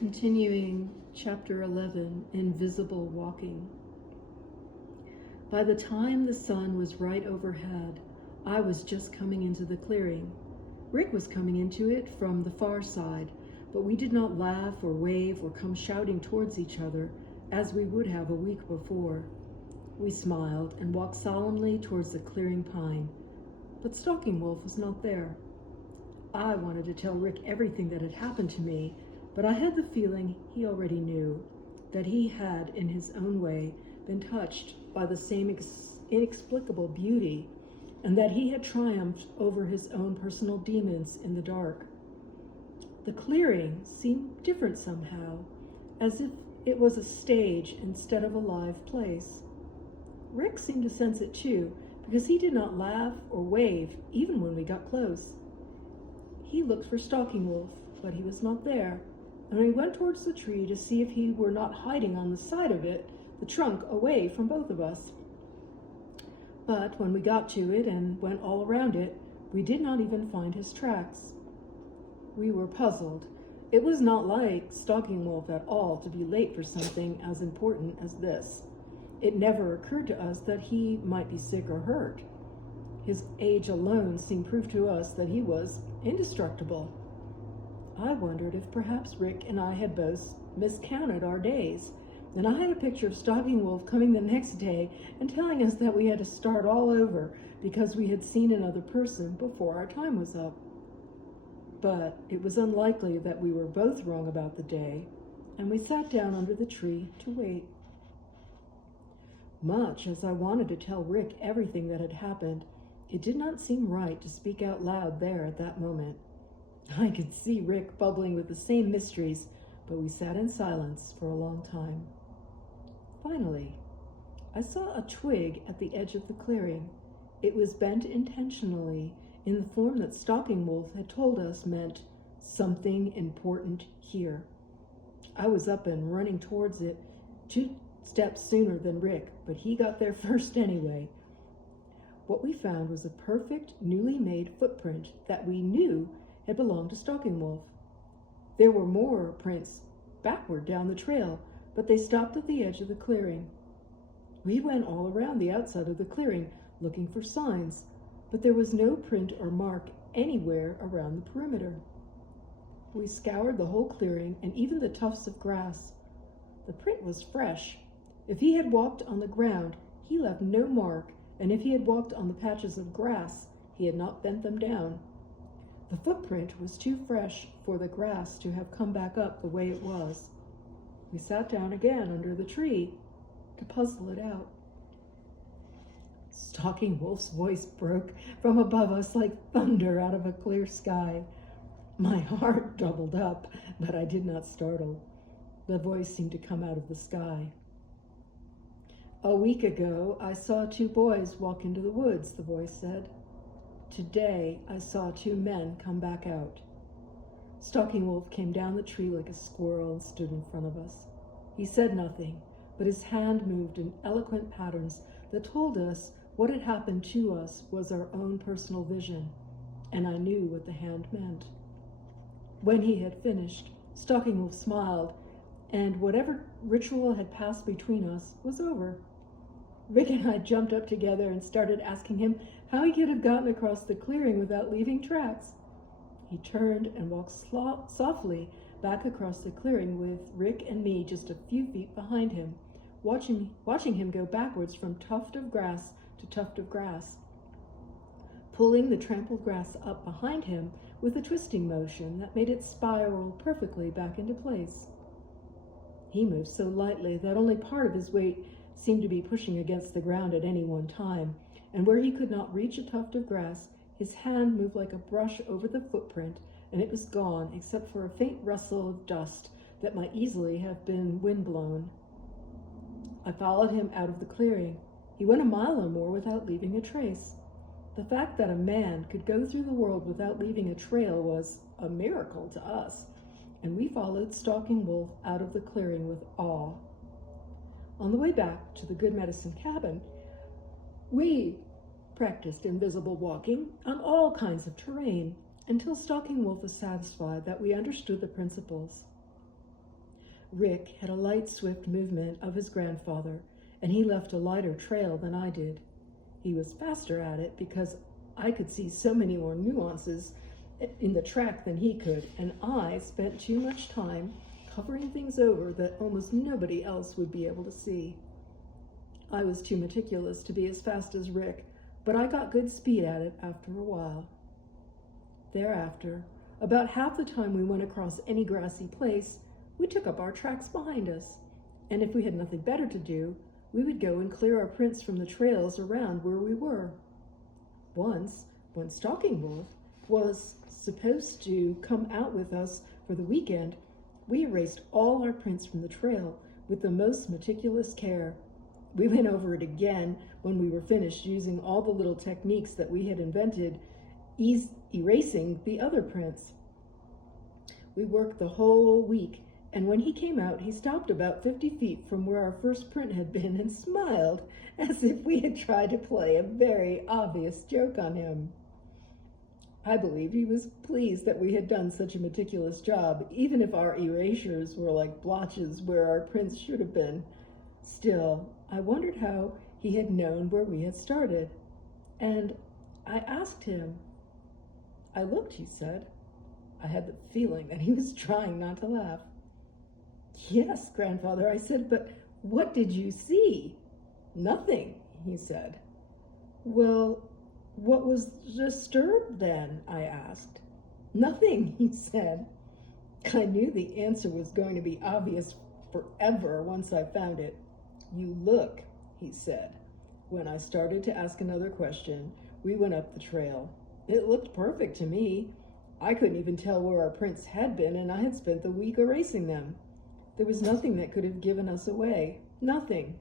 Continuing Chapter 11, Invisible Walking. By the time the sun was right overhead, I was just coming into the clearing. Rick was coming into it from the far side, but we did not laugh or wave or come shouting towards each other as we would have a week before. We smiled and walked solemnly towards the clearing pine, but Stalking Wolf was not there. I wanted to tell Rick everything that had happened to me, but I had the feeling he already knew, that he had, in his own way, been touched by the same inexplicable beauty, and that he had triumphed over his own personal demons in the dark. The clearing seemed different somehow, as if it was a stage instead of a live place. Rick seemed to sense it too, because he did not laugh or wave, even when we got close. He looked for Stalking Wolf, but he was not there, and we went towards the tree to see if he were not hiding on the side of it, the trunk away from both of us. But when we got to it and went all around it, we did not even find his tracks. We were puzzled. It was not like Stalking Wolf at all to be late for something as important as this. It never occurred to us that he might be sick or hurt. His age alone seemed proof to us that he was indestructible. I wondered if perhaps Rick and I had both miscounted our days, and I had a picture of Stalking Wolf coming the next day and telling us that we had to start all over because we had seen another person before our time was up. But it was unlikely that we were both wrong about the day, and we sat down under the tree to wait. Much as I wanted to tell Rick everything that had happened, it did not seem right to speak out loud there at that moment. I could see Rick bubbling with the same mysteries, but we sat in silence for a long time. Finally, I saw a twig at the edge of the clearing. It was bent intentionally in the form that Stalking Wolf had told us meant something important here. I was up and running towards it 2 steps sooner than Rick, but he got there first anyway. What we found was a perfect, newly made footprint that we knew had belonged to Stalking Wolf. There were more prints backward down the trail, but they stopped at the edge of the clearing. We went all around the outside of the clearing looking for signs, but there was no print or mark anywhere around the perimeter. We scoured the whole clearing and even the tufts of grass. The print was fresh. If he had walked on the ground, he left no mark, and if he had walked on the patches of grass, he had not bent them down. The footprint was too fresh for the grass to have come back up the way it was. We sat down again under the tree to puzzle it out. Stalking Wolf's voice broke from above us like thunder out of a clear sky. My heart doubled up, but I did not startle. The voice seemed to come out of the sky. A week ago, I saw 2 boys walk into the woods, the voice said. Today, I saw 2 men come back out. Stalking Wolf came down the tree like a squirrel and stood in front of us. He said nothing, but his hand moved in eloquent patterns that told us what had happened to us was our own personal vision, and I knew what the hand meant. When he had finished, Stalking Wolf smiled, and whatever ritual had passed between us was over. Rick and I jumped up together and started asking him how he could have gotten across the clearing without leaving tracks. He turned and walked softly back across the clearing with Rick and me just a few feet behind him, watching him go backwards from tuft of grass to tuft of grass, pulling the trampled grass up behind him with a twisting motion that made it spiral perfectly back into place. He moved so lightly that only part of his weight seemed to be pushing against the ground at any one time, and where he could not reach a tuft of grass, his hand moved like a brush over the footprint, and it was gone except for a faint rustle of dust that might easily have been windblown. I followed him out of the clearing. He went a mile or more without leaving a trace. The fact that a man could go through the world without leaving a trail was a miracle to us, and we followed Stalking Wolf out of the clearing with awe. On the way back to the Good Medicine cabin, we practiced invisible walking on all kinds of terrain until Stalking Wolf was satisfied that we understood the principles. Rick had a light, swift movement of his grandfather, and he left a lighter trail than I did. He was faster at it because I could see so many more nuances in the track than he could, and I spent too much time covering things over that almost nobody else would be able to see. I was too meticulous to be as fast as Rick, but I got good speed at it after a while. Thereafter, about half the time we went across any grassy place, we took up our tracks behind us, and if we had nothing better to do, we would go and clear our prints from the trails around where we were. Once, when Stalking Wolf was supposed to come out with us for the weekend, we erased all our prints from the trail with the most meticulous care. We went over it again when we were finished using all the little techniques that we had invented, erasing the other prints. We worked the whole week, and when he came out, he stopped about 50 feet from where our first print had been and smiled as if we had tried to play a very obvious joke on him. I believe he was pleased that we had done such a meticulous job, even if our erasures were like blotches where our prints should have been. Still, I wondered how he had known where we had started, and I asked him. I looked, he said. I had the feeling that he was trying not to laugh. Yes, grandfather, I said, but what did you see? Nothing, he said. Well, what was disturbed then? I asked. Nothing, he said. I knew the answer was going to be obvious forever once I found it. You look, he said. When I started to ask another question, we went up the trail. It looked perfect to me. I couldn't even tell where our prints had been, and I had spent the week erasing them. There was nothing that could have given us away. Nothing.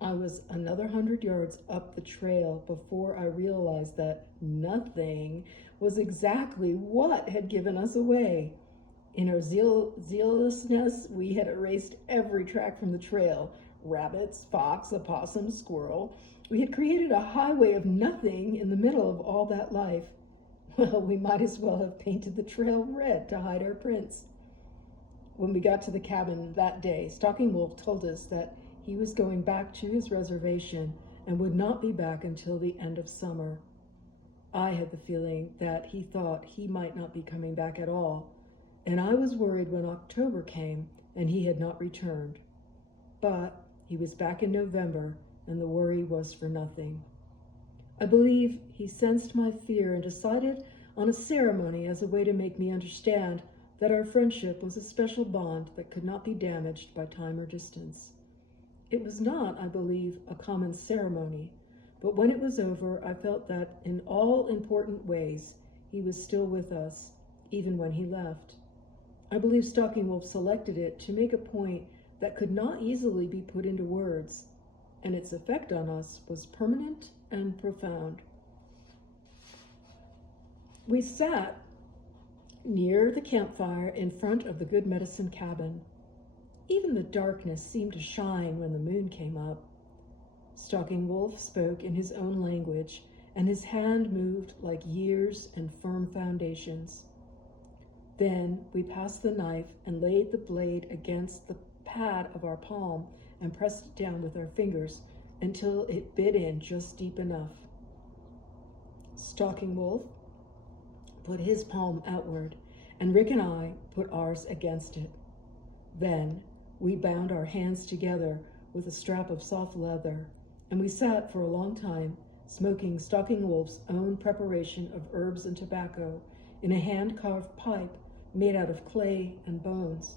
I was another 100 yards up the trail before I realized that nothing was exactly what had given us away. In our zealousness, we had erased every track from the trail. Rabbits, fox, opossum, squirrel. We had created a highway of nothing in the middle of all that life. Well, we might as well have painted the trail red to hide our prints. When we got to the cabin that day, Stalking Wolf told us that he was going back to his reservation and would not be back until the end of summer. I had the feeling that he thought he might not be coming back at all, and I was worried when October came and he had not returned. But he was back in November, and the worry was for nothing. I believe he sensed my fear and decided on a ceremony as a way to make me understand that our friendship was a special bond that could not be damaged by time or distance. It was not, I believe, a common ceremony, but when it was over, I felt that in all important ways, he was still with us, even when he left. I believe Stalking Wolf selected it to make a point that could not easily be put into words, and its effect on us was permanent and profound. We sat near the campfire in front of the Good Medicine cabin. Even the darkness seemed to shine when the moon came up. Stalking Wolf spoke in his own language, and his hand moved like years and firm foundations. Then we passed the knife and laid the blade against the pad of our palm and pressed it down with our fingers until it bit in just deep enough. Stalking Wolf put his palm outward, and Rick and I put ours against it. Then we bound our hands together with a strap of soft leather, and we sat for a long time, smoking Stalking Wolf's own preparation of herbs and tobacco in a hand-carved pipe made out of clay and bones.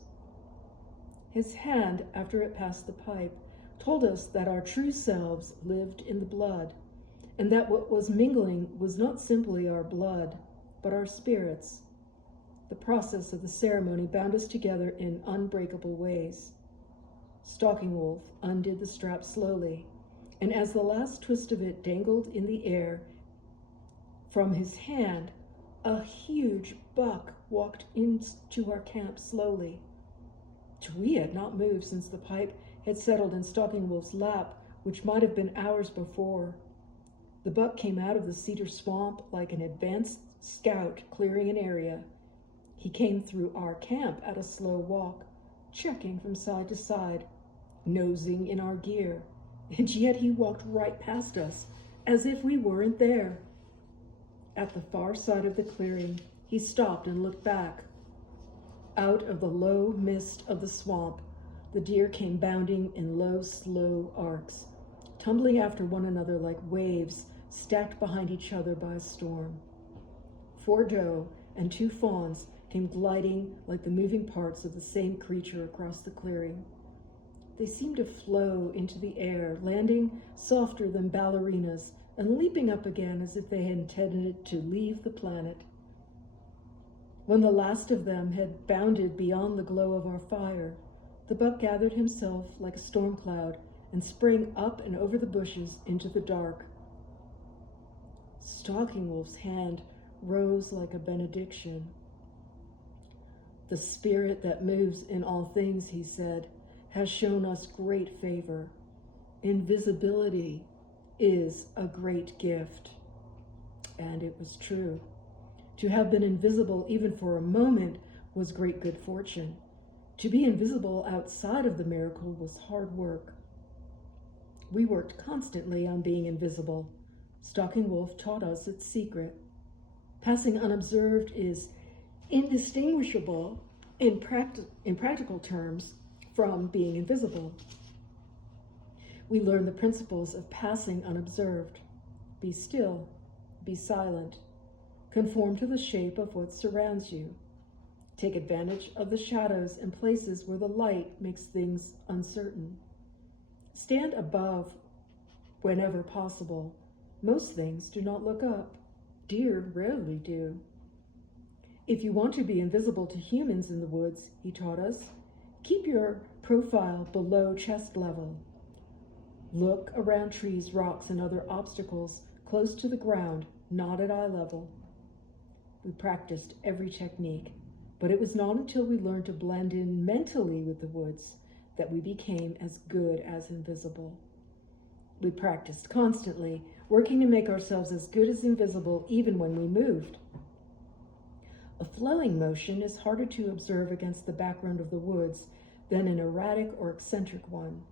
His hand, after it passed the pipe, told us that our true selves lived in the blood, and that what was mingling was not simply our blood, but our spirits. The process of the ceremony bound us together in unbreakable ways. Stalking Wolf undid the strap slowly, and as the last twist of it dangled in the air from his hand, a huge buck walked into our camp slowly. We had not moved since the pipe had settled in Stalking Wolf's lap, which might have been hours before. The buck came out of the cedar swamp like an advanced scout clearing an area. He came through our camp at a slow walk, checking from side to side, nosing in our gear, and yet he walked right past us, as if we weren't there. At the far side of the clearing, he stopped and looked back. Out of the low mist of the swamp, the deer came bounding in low, slow arcs, tumbling after one another like waves stacked behind each other by a storm. 4 doe and 2 fawns came gliding like the moving parts of the same creature across the clearing. They seemed to flow into the air, landing softer than ballerinas and leaping up again as if they had intended to leave the planet. When the last of them had bounded beyond the glow of our fire, the buck gathered himself like a storm cloud and sprang up and over the bushes into the dark. Stalking Wolf's hand rose like a benediction. "The spirit that moves in all things," he said, "has shown us great favor. Invisibility is a great gift." And it was true. To have been invisible even for a moment was great good fortune. To be invisible outside of the miracle was hard work. We worked constantly on being invisible. Stalking Wolf taught us its secret. Passing unobserved is indistinguishable in practical terms from being invisible. We learn the principles of passing unobserved. Be still, be silent, conform to the shape of what surrounds you. Take advantage of the shadows and places where the light makes things uncertain. Stand above whenever possible. Most things do not look up. Deer rarely do. If you want to be invisible to humans in the woods, he taught us, keep your profile below chest level. Look around trees, rocks, and other obstacles close to the ground, not at eye level. We practiced every technique, but it was not until we learned to blend in mentally with the woods that we became as good as invisible. We practiced constantly, working to make ourselves as good as invisible even when we moved. A flowing motion is harder to observe against the background of the woods than an erratic or eccentric one.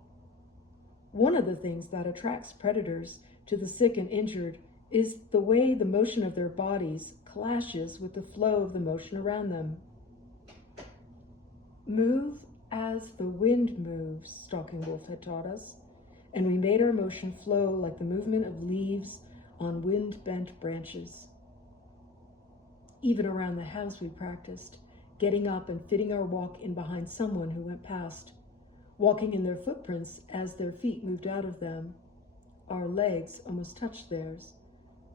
One of the things that attracts predators to the sick and injured is the way the motion of their bodies clashes with the flow of the motion around them. Move as the wind moves, Stalking Wolf had taught us, and we made our motion flow like the movement of leaves on wind-bent branches. Even around the house we practiced, getting up and fitting our walk in behind someone who went past, walking in their footprints as their feet moved out of them. Our legs almost touched theirs.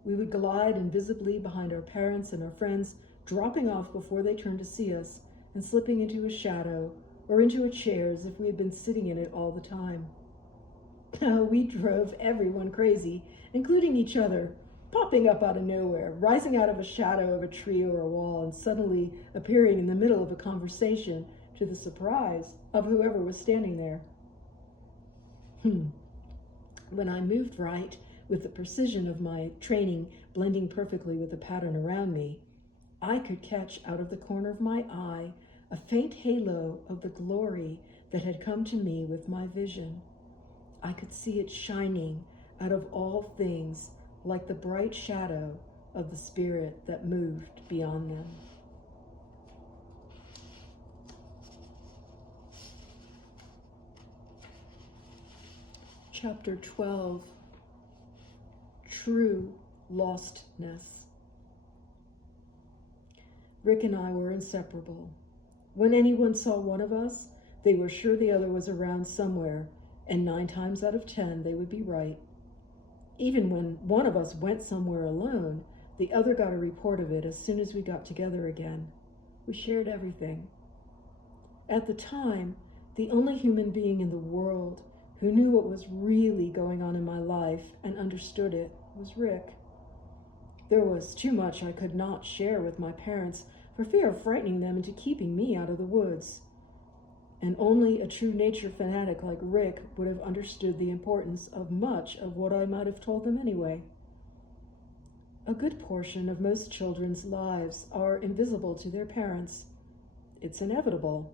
We would glide invisibly behind our parents and our friends, dropping off before they turned to see us and slipping into a shadow or into a chair as if we had been sitting in it all the time. We drove everyone crazy, including each other, popping up out of nowhere, rising out of a shadow of a tree or a wall, and suddenly appearing in the middle of a conversation to the surprise of whoever was standing there. When I moved right, with the precision of my training blending perfectly with the pattern around me, I could catch out of the corner of my eye a faint halo of the glory that had come to me with my vision. I could see it shining out of all things like the bright shadow of the spirit that moved beyond them. Chapter 12, True Lostness. Rick and I were inseparable. When anyone saw one of us, they were sure the other was around somewhere, and 9 times out of 10 they would be right. Even when one of us went somewhere alone, the other got a report of it as soon as we got together again. We shared everything. At the time, the only human being in the world who knew what was really going on in my life and understood it was Rick. There was too much I could not share with my parents for fear of frightening them into keeping me out of the woods. And only a true nature fanatic like Rick would have understood the importance of much of what I might have told them anyway. A good portion of most children's lives are invisible to their parents. It's inevitable.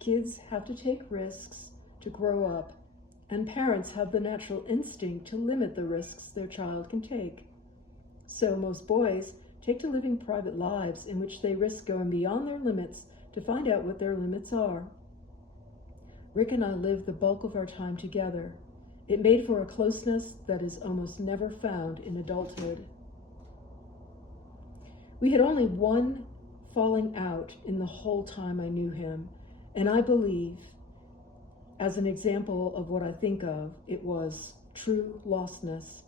Kids have to take risks to grow up, and parents have the natural instinct to limit the risks their child can take. So most boys take to living private lives in which they risk going beyond their limits to find out what their limits are. Rick and I lived the bulk of our time together. It made for a closeness that is almost never found in adulthood. We had only one falling out in the whole time I knew him, and I believe, as an example of what I think of, it was true lostness.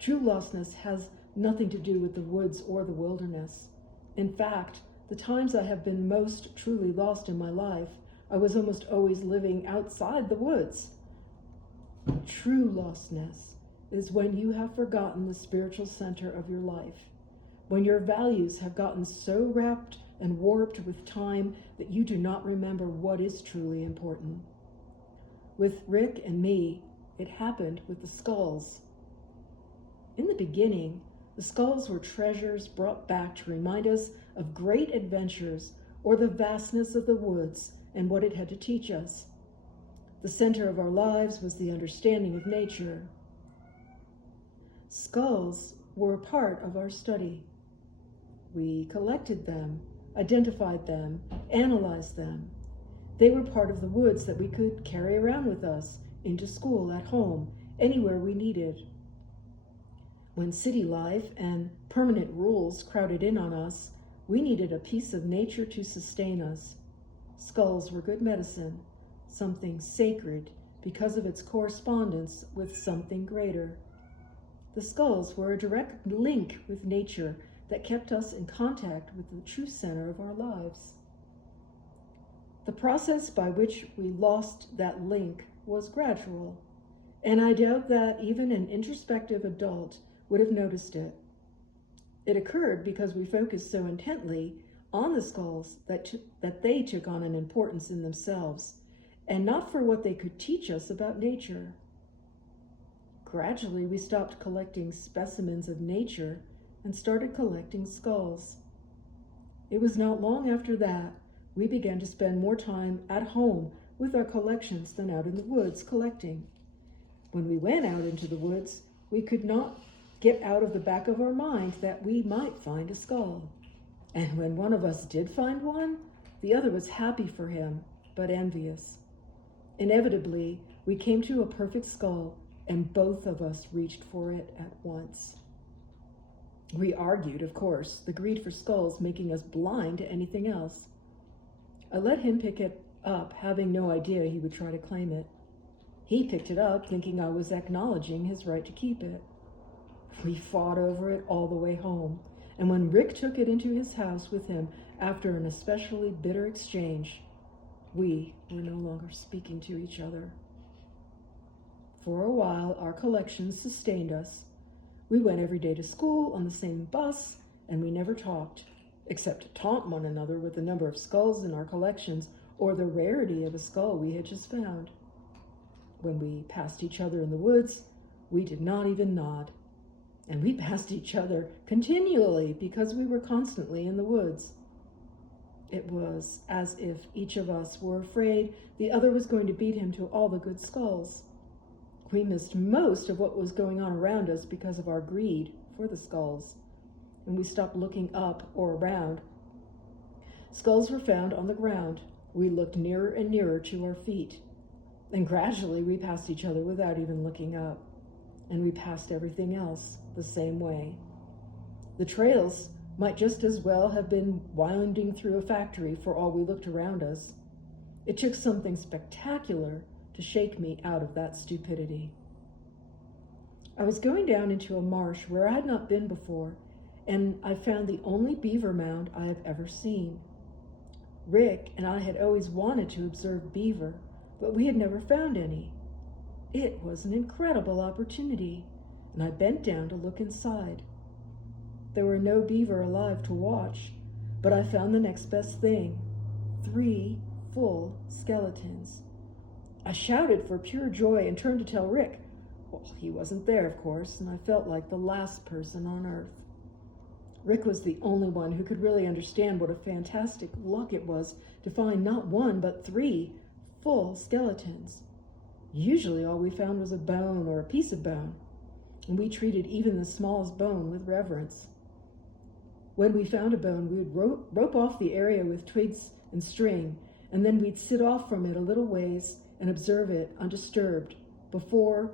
True lostness has nothing to do with the woods or the wilderness. In fact, the times I have been most truly lost in my life, I was almost always living outside the woods. True lostness is when you have forgotten the spiritual center of your life, when your values have gotten so wrapped and warped with time that you do not remember what is truly important. With Rick and me, it happened with the skulls. In the beginning, the skulls were treasures brought back to remind us of great adventures or the vastness of the woods and what it had to teach us. The center of our lives was the understanding of nature. Skulls were a part of our study. We collected them, identified them, analyzed them. They were part of the woods that we could carry around with us, into school, at home, anywhere we needed. When city life and permanent rules crowded in on us, we needed a piece of nature to sustain us. Skulls were good medicine, something sacred because of its correspondence with something greater. The skulls were a direct link with nature that kept us in contact with the true center of our lives. The process by which we lost that link was gradual, and I doubt that even an introspective adult would have noticed it. It occurred because we focused so intently on the skulls that they took on an importance in themselves, and not for what they could teach us about nature. Gradually, we stopped collecting specimens of nature and started collecting skulls. It was not long after that we began to spend more time at home with our collections than out in the woods collecting. When we went out into the woods, we could not get out of the back of our mind that we might find a skull. And when one of us did find one, the other was happy for him, but envious. Inevitably, we came to a perfect skull, and both of us reached for it at once. We argued, of course, the greed for skulls making us blind to anything else. I let him pick it up, having no idea he would try to claim it. He picked it up, thinking I was acknowledging his right to keep it. We fought over it all the way home, and when Rick took it into his house with him after an especially bitter exchange, we were no longer speaking to each other. For a while, our collections sustained us. We went every day to school on the same bus, and we never talked, except to taunt one another with the number of skulls in our collections or the rarity of a skull we had just found. When we passed each other in the woods, we did not even nod. And we passed each other continually because we were constantly in the woods. It was as if each of us were afraid the other was going to beat him to all the good skulls. We missed most of what was going on around us because of our greed for the skulls, and we stopped looking up or around. Skulls were found on the ground. We looked nearer and nearer to our feet, and gradually we passed each other without even looking up, and we passed everything else the same way. The trails might just as well have been winding through a factory for all we looked around us. It took something spectacular to shake me out of that stupidity. I was going down into a marsh where I had not been before, and I found the only beaver mound I have ever seen. Rick and I had always wanted to observe beaver, but we had never found any. It was an incredible opportunity, and I bent down to look inside. There were no beaver alive to watch, but I found the next best thing: 3 full skeletons. I shouted for pure joy and turned to tell Rick. Well, he wasn't there, of course, and I felt like the last person on earth. Rick was the only one who could really understand what a fantastic luck it was to find not one, but 3 full skeletons. Usually all we found was a bone or a piece of bone, and we treated even the smallest bone with reverence. When we found a bone, we would rope off the area with twigs and string, and then we'd sit off from it a little ways and observe it undisturbed before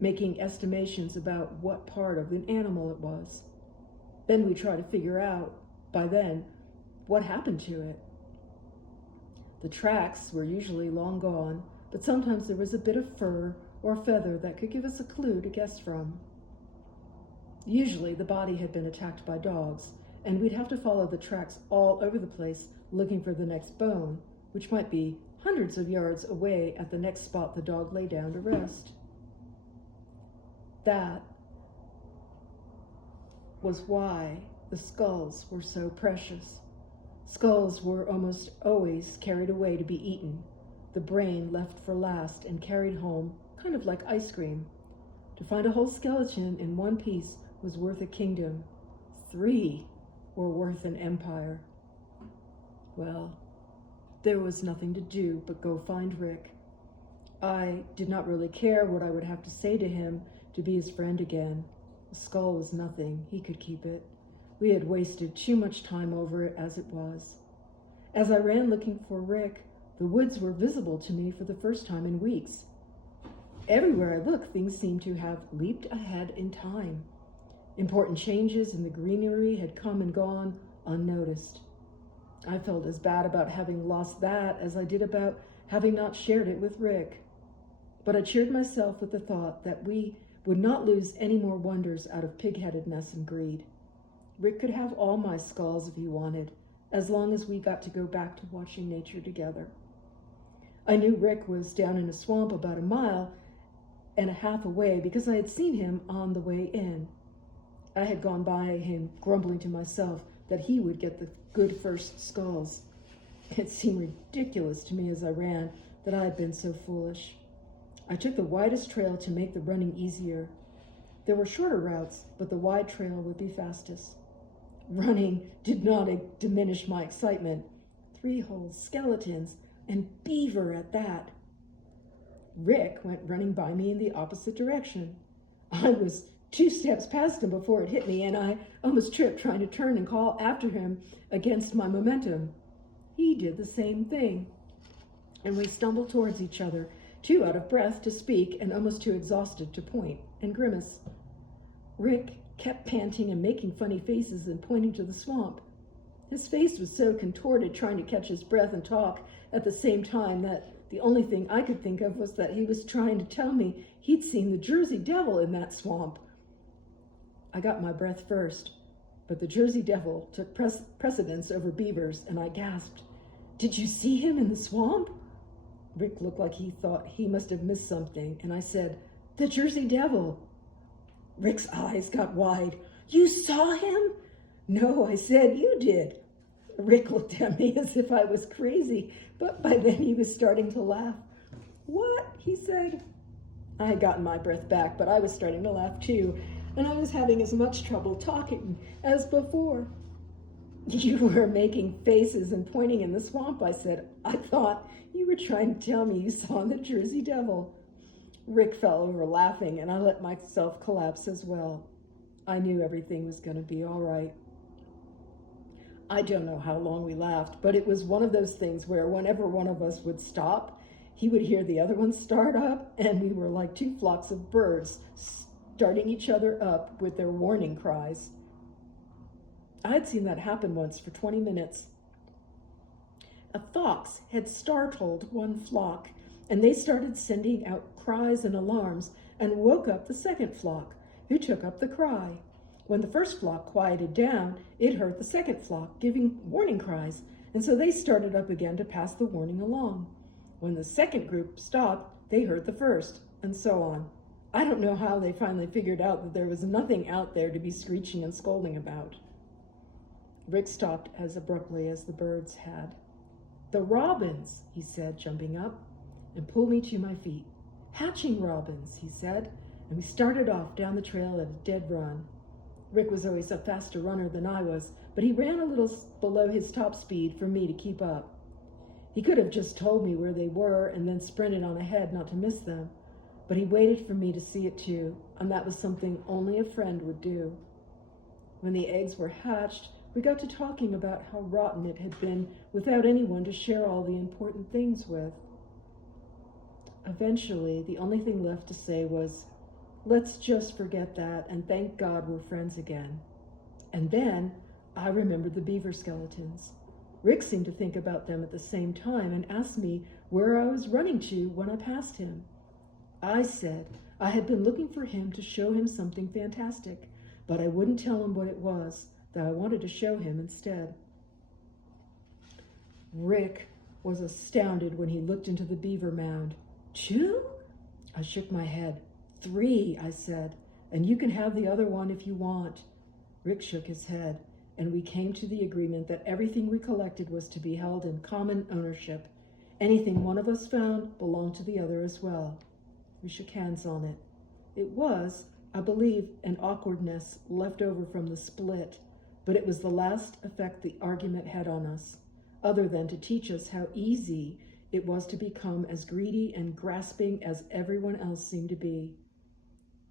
making estimations about what part of an animal it was. Then we'd try to figure out, by then, what happened to it. The tracks were usually long gone, but sometimes there was a bit of fur or feather that could give us a clue to guess from. Usually the body had been attacked by dogs, and we'd have to follow the tracks all over the place looking for the next bone, which might be hundreds of yards away at the next spot the dog lay down to rest. That was why the skulls were so precious. Skulls were almost always carried away to be eaten, the brain left for last and carried home, kind of like ice cream. To find a whole skeleton in one piece was worth a kingdom. 3 were worth an empire. Well, there was nothing to do but go find Rick. I did not really care what I would have to say to him to be his friend again. The skull was nothing. He could keep it. We had wasted too much time over it as it was. As I ran looking for Rick, the woods were visible to me for the first time in weeks. Everywhere I looked, things seemed to have leaped ahead in time. Important changes in the greenery had come and gone unnoticed. I felt as bad about having lost that as I did about having not shared it with Rick. But I cheered myself with the thought that we would not lose any more wonders out of pig-headedness and greed. Rick could have all my skulls if he wanted, as long as we got to go back to watching nature together. I knew Rick was down in a swamp about 1.5 miles away because I had seen him on the way in. I had gone by him grumbling to myself that he would get the good first skulls. It seemed ridiculous to me as I ran that I had been so foolish. I took the widest trail to make the running easier. There were shorter routes, but the wide trail would be fastest. Running did not diminish my excitement. 3 whole skeletons, and beaver at that. Rick went running by me in the opposite direction. I was 2 steps past him before it hit me, and I almost tripped trying to turn and call after him against my momentum. He did the same thing, and we stumbled towards each other, too out of breath to speak and almost too exhausted to point and grimace. Rick kept panting and making funny faces and pointing to the swamp. His face was so contorted trying to catch his breath and talk at the same time that the only thing I could think of was that he was trying to tell me he'd seen the Jersey Devil in that swamp. I got my breath first, but the Jersey Devil took precedence over beavers, and I gasped, "Did you see him in the swamp?" Rick looked like he thought he must have missed something, and I said, "The Jersey Devil." Rick's eyes got wide. "You saw him?" "No," I said, "you did." Rick looked at me as if I was crazy, but by then he was starting to laugh. "What?" he said. I had gotten my breath back, but I was starting to laugh too, and I was having as much trouble talking as before. "You were making faces and pointing in the swamp," I said. "I thought you were trying to tell me you saw the Jersey Devil." Rick fell over laughing, and I let myself collapse as well. I knew everything was going to be all right. I don't know how long we laughed, but it was one of those things where whenever one of us would stop, he would hear the other one start up, and we were like 2 flocks of birds starting each other up with their warning cries. I had seen that happen once for 20 minutes. A fox had startled one flock, and they started sending out cries and alarms and woke up the second flock, who took up the cry. When the first flock quieted down, it heard the second flock giving warning cries, and so they started up again to pass the warning along. When the second group stopped, they heard the first, and so on. I don't know how they finally figured out that there was nothing out there to be screeching and scolding about. Rick stopped as abruptly as the birds had. "The robins," he said, jumping up, and pulled me to my feet. "Hatching robins," he said, and we started off down the trail at a dead run. Rick was always a faster runner than I was, but he ran a little below his top speed for me to keep up. He could have just told me where they were and then sprinted on ahead not to miss them, but he waited for me to see it too, and that was something only a friend would do. When the eggs were hatched, we got to talking about how rotten it had been without anyone to share all the important things with. Eventually, the only thing left to say was, "Let's just forget that and thank God we're friends again." And then I remembered the beaver skeletons. Rick seemed to think about them at the same time and asked me where I was running to when I passed him. I said I had been looking for him to show him something fantastic, but I wouldn't tell him what it was, that I wanted to show him instead. Rick was astounded when he looked into the beaver mound. "2?" I shook my head. "3, I said, "and you can have the other one if you want." Rick shook his head, and we came to the agreement that everything we collected was to be held in common ownership. Anything one of us found belonged to the other as well. We shook hands on it. It was, I believe, an awkwardness left over from the split, but it was the last effect the argument had on us, other than to teach us how easy it was to become as greedy and grasping as everyone else seemed to be.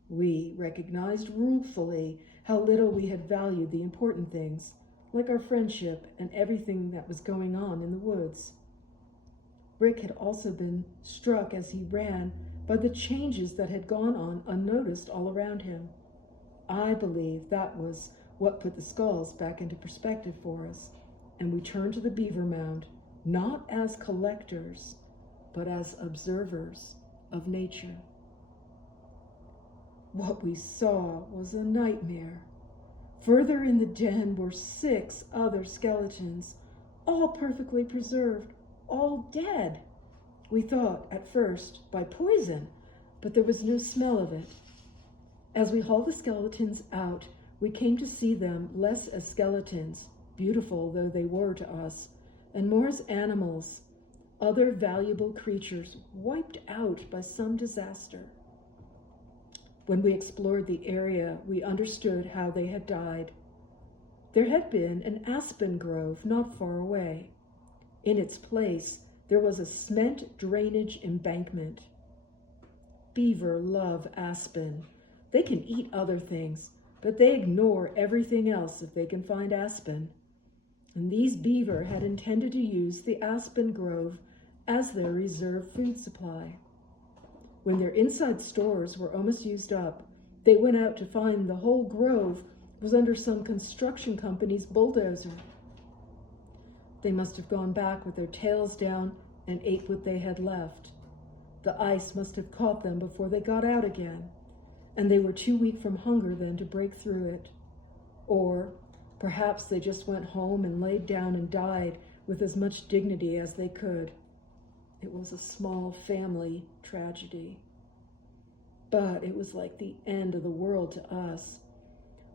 We recognized ruefully how little we had valued the important things, like our friendship and everything that was going on in the woods. Rick had also been struck as he ran by the changes that had gone on unnoticed all around him. I believe that was what put the skulls back into perspective for us, and we turned to the beaver mound, not as collectors, but as observers of nature. What we saw was a nightmare. Further in the den were 6 other skeletons, all perfectly preserved, all dead. We thought, at first, by poison, but there was no smell of it. As we hauled the skeletons out, we came to see them less as skeletons, beautiful though they were to us, and more as animals, other valuable creatures wiped out by some disaster. When we explored the area, we understood how they had died. There had been an aspen grove not far away. In its place, there was a cement drainage embankment. Beaver love aspen. They can eat other things, but they ignore everything else if they can find aspen. And these beaver had intended to use the aspen grove as their reserve food supply. When their inside stores were almost used up, they went out to find the whole grove was under some construction company's bulldozer. They must have gone back with their tails down and ate what they had left. The ice must have caught them before they got out again, and they were too weak from hunger then to break through it. Or perhaps they just went home and laid down and died with as much dignity as they could. It was a small family tragedy. But it was like the end of the world to us.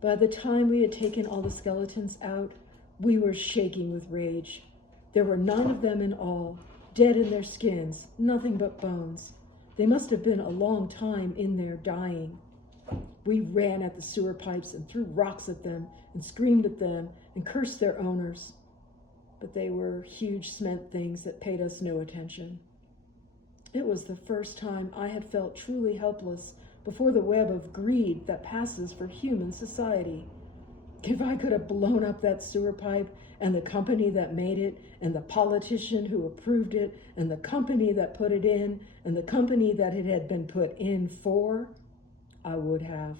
By the time we had taken all the skeletons out, we were shaking with rage. There were 9 of them in all, dead in their skins, nothing but bones. They must have been a long time in there dying. We ran at the sewer pipes and threw rocks at them and screamed at them and cursed their owners. But they were huge cement things that paid us no attention. It was the first time I had felt truly helpless before the web of greed that passes for human society. If I could have blown up that sewer pipe and the company that made it and the politician who approved it and the company that put it in and the company that it had been put in for, I would have.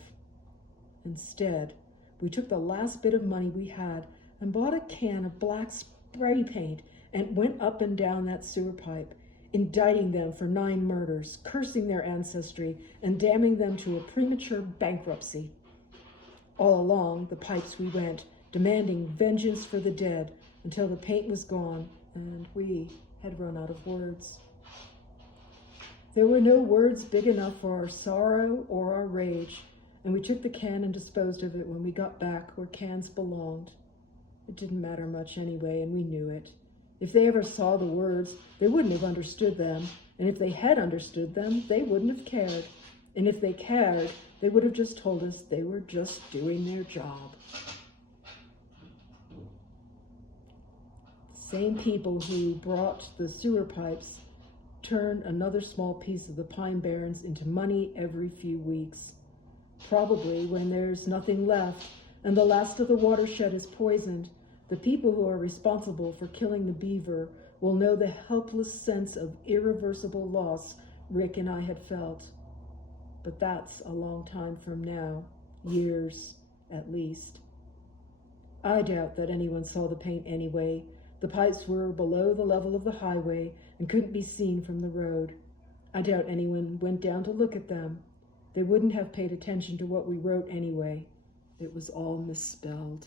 Instead, we took the last bit of money we had and bought a can of black spray paint and went up and down that sewer pipe, indicting them for 9 murders, cursing their ancestry, and damning them to a premature bankruptcy. All along the pipes we went, demanding vengeance for the dead until the paint was gone and we had run out of words. There were no words big enough for our sorrow or our rage, and we took the can and disposed of it when we got back where cans belonged. It didn't matter much anyway, and we knew it. If they ever saw the words, they wouldn't have understood them, and if they had understood them, they wouldn't have cared. And if they cared, they would have just told us they were just doing their job. The same people who brought the sewer pipes turn another small piece of the Pine Barrens into money every few weeks. Probably when there's nothing left and the last of the watershed is poisoned, the people who are responsible for killing the beaver will know the helpless sense of irreversible loss Rick and I had felt. But that's a long time from now, years at least. I doubt that anyone saw the paint anyway. The pipes were below the level of the highway and couldn't be seen from the road. I doubt anyone went down to look at them. They wouldn't have paid attention to what we wrote anyway. It was all misspelled.